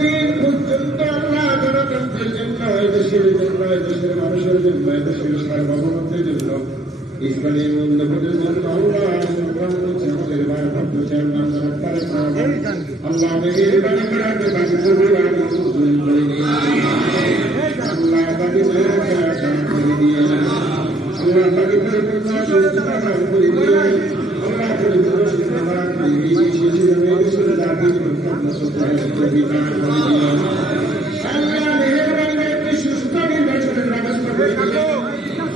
দিন পর্যন্ত আল্লাহ জনগণের জন্য দেশের জন্য দেশের মানুষের জন্য দেশের সার্বভৌমত্বের জন্য। ইসলামী মূল্যবোধের জন্য আল্লাহ সংগ্রাম করছে আমাদের ভারপ্রাপ্ত চেয়ারম্যান জনাব তারেক রহমান আল্লাহ মেঘের বাণী করে আপনি বাকি কবুল আর মঞ্জুর করে নিন আল্লাহ বাকি করে করে দিয়ে আল্লাহ বাকি পরিপূর্ণ করে দিয়ে আল্লাহ পরিপূর্ণ করে দিয়ে শিশু মেয়েদের জাতির সুস্থতা করে দিয়ে আল্লাহ মেহেরবানি করে একটি সুস্থ নির্বাচনের ব্যবস্থা করে দিয়ে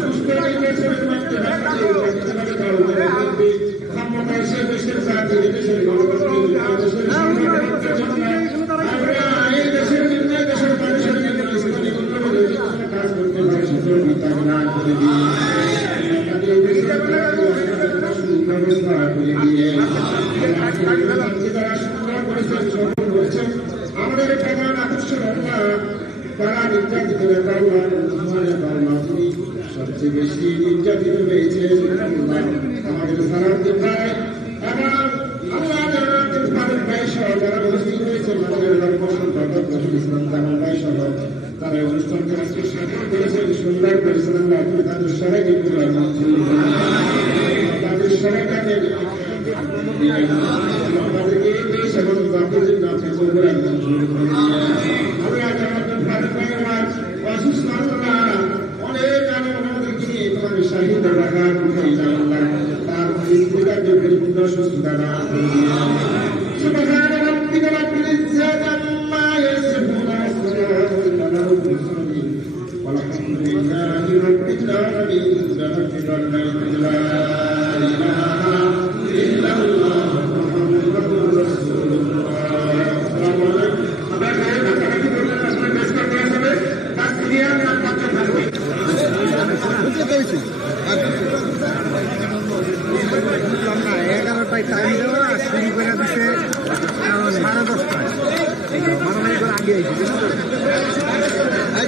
সুস্থ নির্বাচনের মাধ্যমে জাতীয়ভাবে দল করে দিতে ক্ষমতা এসে দেশের জাতি দেশের গণতন্ত্র দেশের সংগঠনের জন্য আমরা এই দেশের জন্য দেশের মানুষের জন্য ইসলামী মূল্যবোধের জন্য কাজ করতে পারি সুযোগ বিতাক না করে দিয়ে আমাদের দেশের সুব্যবস্থা করে দিয়ে যারা সংগ্রাম করেছেন সফল করেছেন আমাদের প্রধান আকর্ষণ আল্লাহ তারা নির্যাতিত আল্লাহ তোমার আল্লাহ সবচেয়ে বেশি নির্যাতিত আল্লাহ আমাদের সালাম ভাই তারা অনুষ্ঠানকে আজকে সুন্দর করেছেন তুমি তাদের সবাইকে। তাদের সবাইকে আমাদেরকে এই দেশ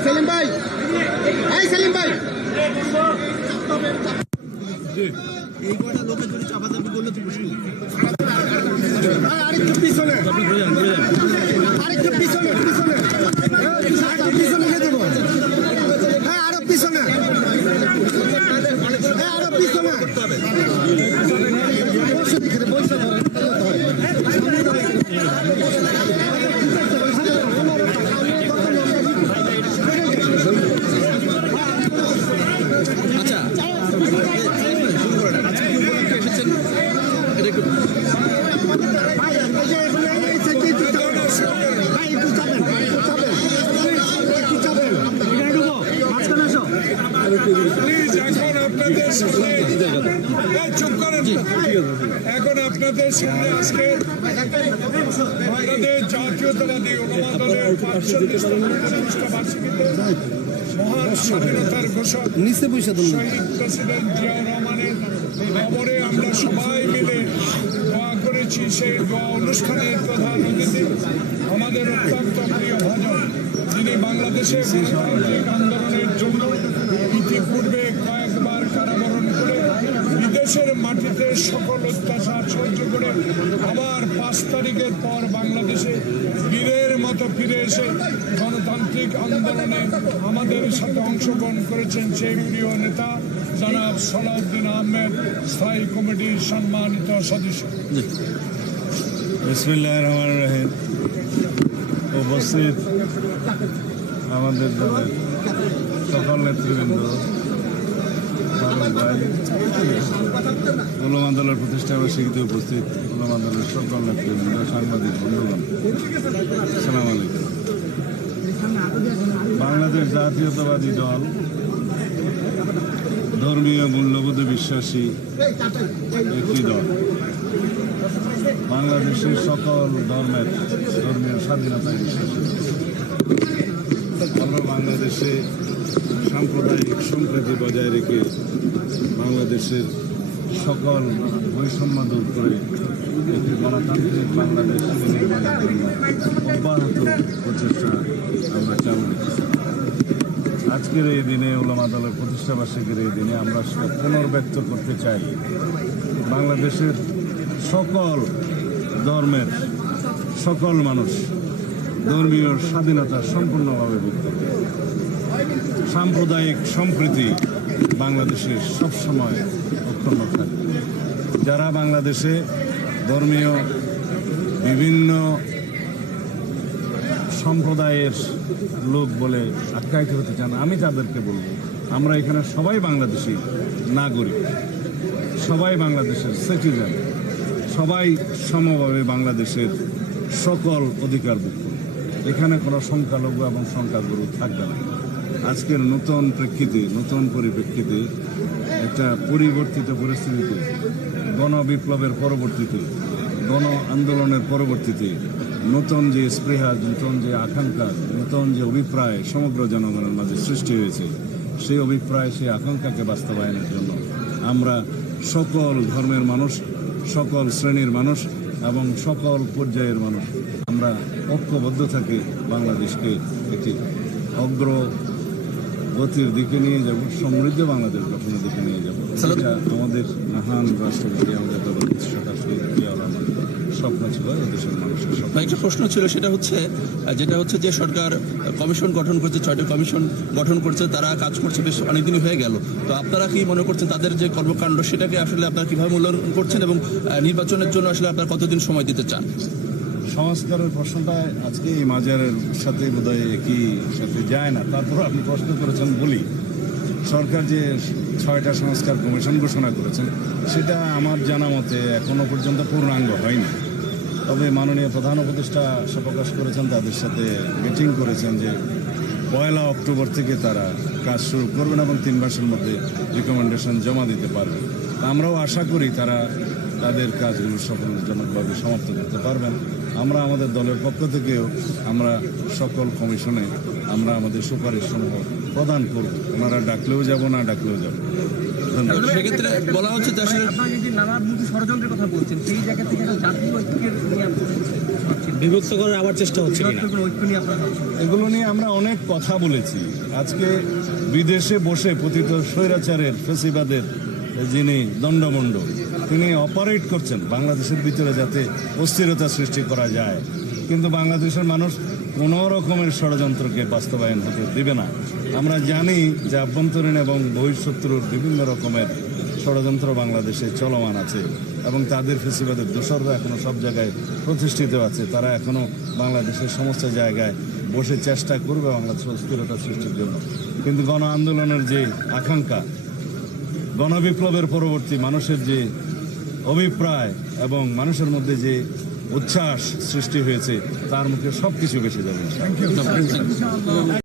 সেলিম ভাই এই সেলিম ভাই এই কটা লোকের যদি চাপাচাপি করলে তো মুশকিল আরেকটু পিছনে। আরেকটু পিছনে পিছনে পিছনে যেতে বল হ্যাঁ আরও পিছনে হ্যাঁ আরও পিছনে বসে দেখে বসে প্লিজ এখন আপনাদের সামনে চুপ করেন এখন আপনাদের সামনে আজকে বাংলাদেশ জাতীয়তাবাদী অনুমা দলের বার্ষিকীতে প্রেসিডেন্ট জিয়াউর রহমানের খবরে আমরা সবাই মিলে দোয়া করেছি সেই দোয়া অনুষ্ঠানের প্রধান অতিথি আমাদের অত্যন্ত প্রিয় ভাজন, যিনি বাংলাদেশে গণতান্ত্রিক আন্দোলনের জন্য ইতিপূর্বে বিদেশের মাটিতে সকল অত্যাচার সহ্য করে আবার পাঁচ তারিখের পর বাংলাদেশে বীরের মতো ফিরে এসে গণতান্ত্রিক আন্দোলনে আমাদের সাথে অংশগ্রহণ করেছেন সেই প্রিয় নেতা জনাব সালাউদ্দিন আহমেদ, স্থায়ী কমিটির সম্মানিত সদস্য। রহমান রাহিম। উপস্থিত আমাদের সকল নেতৃবৃন্দ উলমা দলের প্রতিষ্ঠা বার্ষিকীতে উপস্থিত উলমা দলের সকল নেতৃবৃন্দ, সাংবাদিক, বন্ধুগণ। সালাম আলাইকুম। বাংলাদেশ জাতীয়তাবাদী দল, ধর্মীয় মূল্যবোধে বিশ্বাসী একটি দল। বাংলাদেশের সকল ধর্মের, ধর্মীয় স্বাধীনতায় বিশ্বাসী। আমরা বাংলাদেশে সাম্প্রদায়িক সম্প্রীতি বজায় রেখে বাংলাদেশের সকল বৈষম্য দূর করে একটি গণতান্ত্রিক বাংলাদেশ নির্মাণের জন্য অব্যাহত প্রচেষ্টা আমরা চালু আজকের এই দিনে ওলামা দলের প্রতিষ্ঠা বার্ষিকীর এই দিনে আমরা পুনর্ব্যক্ত করতে চাই। বাংলাদেশের সকল ধর্মের সকল মানুষ ধর্মীয় স্বাধীনতা সম্পূর্ণভাবে করবে সাম্প্রদায়িক সম্প্রীতি বাংলাদেশে সবসময় অক্ষুণ্ণ থাকবে যারা বাংলাদেশে ধর্মীয় বিভিন্ন সম্প্রদায়ের লোক বলে আখ্যায়িত হতে চান, আমি তাদেরকে বলব, আমরা এখানে সবাই বাংলাদেশি নাগরিক, সবাই বাংলাদেশের সিটিজেন সবাই সমভাবে বাংলাদেশের সকল অধিকার। এখানে কোনো সংখ্যালঘু এবং সংখ্যাগুরু থাকবে না। আজকের নতুন প্রেক্ষিতে, নতুন পরিপ্রেক্ষিতে একটা পরিবর্তিত পরিস্থিতিতে, গণবিপ্লবের পরবর্তীতে, গণ আন্দোলনের পরবর্তীতে নতুন যে স্পৃহা, নতুন যে আকাঙ্ক্ষা, নতুন যে অভিপ্রায় সমগ্র জনগণের মাঝে সৃষ্টি হয়েছে, সেই অভিপ্রায়, সেই আকাঙ্ক্ষাকে বাস্তবায়নের জন্য আমরা সকল ধর্মের মানুষ, সকল শ্রেণির মানুষ এবং সকল পর্যায়ের মানুষ আমরা ঐক্যবদ্ধ থাকি বাংলাদেশকে একটি অগ্র গতির দিকে নিয়ে যাব সমৃদ্ধ বাংলাদেশ গঠনের দিকে নিয়ে যাব। এটা আমাদের মহান রাষ্ট্রপতি আমাদের দলপতি সরকার স্বপ্ন ছিল মানুষের স্বপ্ন। একটা প্রশ্ন ছিল সেটা হচ্ছে যেটা হচ্ছে যে সরকার কমিশন গঠন করছে ছয়টা কমিশন গঠন করছে তারা কাজ করছে বেশ অনেকদিনই হয়ে গেল। তো আপনারা কি মনে করছেন তাদের যে কর্মকাণ্ড সেটাকে আসলে আপনারা কীভাবে মূল্যায়ন করছেন এবং নির্বাচনের জন্য আসলে আপনারা কতদিন সময় দিতে চান? সংস্কারের প্রশ্নটা আজকে এই মাজারের সাথে বোধহয় একই সাথে যায় না। তারপর আপনি প্রশ্ন করেছেন বলি। সরকার যে ছয়টা সংস্কার কমিশন ঘোষণা করেছেন, সেটা আমার জানা মতে এখনও পর্যন্ত পূর্ণাঙ্গ হয়নি। তবে মাননীয় প্রধান উপদেষ্টা আশা প্রকাশ করেছেন, তাদের সাথে মিটিং করেছেন যে পয়লা অক্টোবর থেকে তারা কাজ শুরু করবেন এবং তিন মাসের মধ্যে রিকমেন্ডেশন জমা দিতে পারবেন। আমরাও আশা করি তারা তাদের কাজগুলো সফলজনকভাবে সমাপ্ত করতে পারবেন। আমরা আমাদের দলের পক্ষ থেকেও আমরা সকল কমিশনে আমরা আমাদের সুপারিশ সমূহ প্রদান করব। ওনারা ডাকলেও যাব না ডাকলেও যাব। ধন্যবাদ। সেক্ষেত্রে বলা হচ্ছে যে আসলে নানামুখী ষড়যন্ত্রের কথা বলছেন সেই জায়গা থেকে জাতীয় ঐক্যের নিয়ে আপনি ভাবছেন? বিভক্ত করার আবার চেষ্টা হচ্ছে এগুলো নিয়ে আমরা অনেক কথা বলেছি। আজকে বিদেশে বসে পতিত স্বৈরাচারের ফেসিবাদের যিনি দণ্ডমণ্ড তিনি অপারেট করছেন বাংলাদেশের ভিতরে যাতে অস্থিরতা সৃষ্টি করা যায়। কিন্তু বাংলাদেশের মানুষ কোনো রকমের ষড়যন্ত্রকে বাস্তবায়ন হতে দিবে না। আমরা জানি যে আভ্যন্তরীণ এবং বহিঃশত্রুর বিভিন্ন রকমের ষড়যন্ত্র বাংলাদেশে চলমান আছে এবং তাদের ফেসিবাদের দোসররা এখনও সব জায়গায় প্রতিষ্ঠিত আছে। তারা এখনও বাংলাদেশের সমস্ত জায়গায় বসে চেষ্টা করবে বাংলাদেশের অস্থিরতা সৃষ্টির জন্য। কিন্তু গণ আন্দোলনের যে আকাঙ্ক্ষা, গণবিপ্লবের পরবর্তী মানুষের যে অভিপ্রায় এবং মানুষের মধ্যে যে উচ্ছ্বাস সৃষ্টি হয়েছে তার মুখে সব কিছু বেসে যাবে